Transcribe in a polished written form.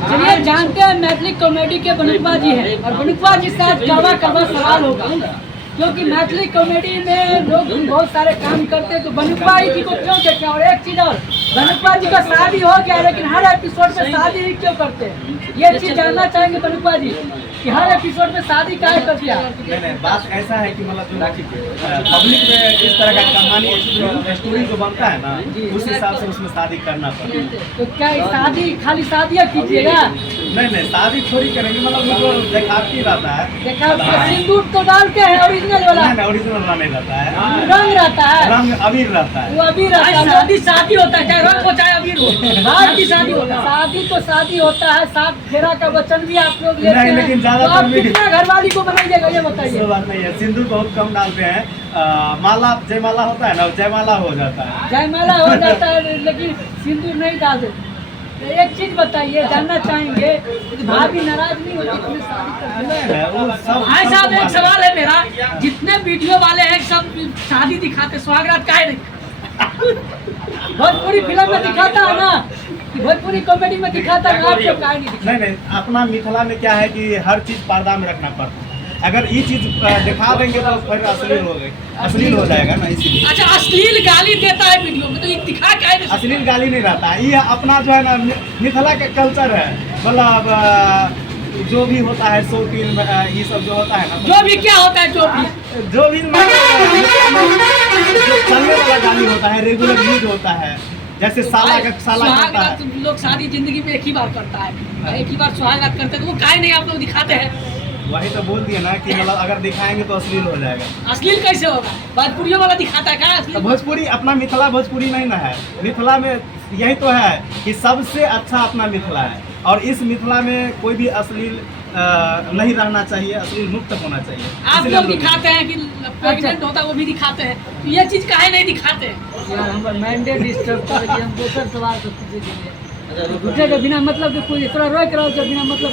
चलिए जानते हैं मैथिली कॉमेडी के बनुकवा जी हैं और बनुकवा जी से आज कड़वा कड़वा सवाल होगा, क्योंकि मैथिली कॉमेडी में लोग बहुत सारे काम करते हैं, तो बनुकवा जी को क्यों देखें। और एक चीज और, बनुकवा जी का शादी हो गया लेकिन हर एपिसोड में शादी ही क्यों करते हैं, ये चीज जानना चाहेंगे बनुकवा जी कि हर एपिसोड में शादी काहे करते हैं। नहीं, बात ऐसा है कि मतलब पब्लिक में इस तरह का कहानी स्टोरी जो बनता है ना, उस हिसाब से उसमें शादी करना पड़ता है। तो क्या शादी खाली शादियाँ कीजिएगा? नहीं, शादी थोड़ी करेंगे, मतलब वो देखावटी रहता है। देखा सिंदूर तो डालते हैं ओरिजिनल वाला, ओरिजिनल वाला नहीं रहता है, रंग रहता है, रंग अबीर रहता है। वो अबीर रहता है। शादी होता है, चाहे रंग हो चाहे अबीर हो, शादी होता है। शादी तो शादी होता है, 7 फेरा का वचन भी आप लोग लेते हैं। लेकिन तो आप कितना घरवाली को बनाइएगा ये बताइए। बात नहीं है, सिंदूर बहुत कम डालते हैं। माला जयमाला होता है ना, जयमाला हो जाता है, जयमाला हो जाता है लेकिन सिंदूर नहीं डाल देते। एक चीज बताइए, जानना चाहेंगे भाभी नाराज नहीं होती अपने शादी करते? भाई साहब एक सवाल है मेरा, जितने वीडियो वाले हैं सब शादी दिखाते, सुहागरात काहे नहीं? भोजपुरी फिल्म में दिखाता है ना, भोजपुरी कॉमेडी में दिखाता है, आपको काहे नहीं दिखाता? नहीं, अपना मिथिला में क्या है कि हर चीज पर्दा में रखना पड़ता है। अगर ये चीज दिखा देंगे तो फिर अश्लील हो जाएगा ना, इसीलिए। अच्छा, अश्लील गाली देता है वीडियो में, तो ये दिखा क्या है? अश्लील गाली नहीं रहता है, ये अपना जो है ना मिथिला का कल्चर है। मतलब जो भी होता है शो फिल्म ये सब जो होता है ना, जो भी क्या होता है, जो भी चलने वाला गाली होता है, रेगुलर यूज होता है। जैसे साला होता है। लोग शादी जिंदगी में एक ही बार करता है, एक ही बार सुहागरात करते हैं, तो वो काहे नहीं आप लोग दिखाते हैं? वही तो बोल दिया ना कि मतलब अगर दिखाएंगे तो अश्लील हो जाएगा। अश्लील कैसे होगा? भोजपुरी वाला दिखाता है क्या अश्लील? तो भोजपुरी अपना मिथिला भोजपुरी नहीं ना है। मिथिला में यही तो है कि सबसे अच्छा अपना मिथिला है, और इस मिथिला में कोई भी अश्लील नहीं रहना चाहिए, अश्लील मुक्त होना चाहिए। आप लोग दिखाते हैं कि प्रेग्नेंट होता है वो भी दिखाते हैं, तो ये चीज काहे नहीं दिखाते हैं? यार हम मैंडेट डिस्टर्ब कर रहे हैं, हम दूसरा सवाल पूछे के बिना मतलब कोई इतना रोक रहा है, बिना मतलब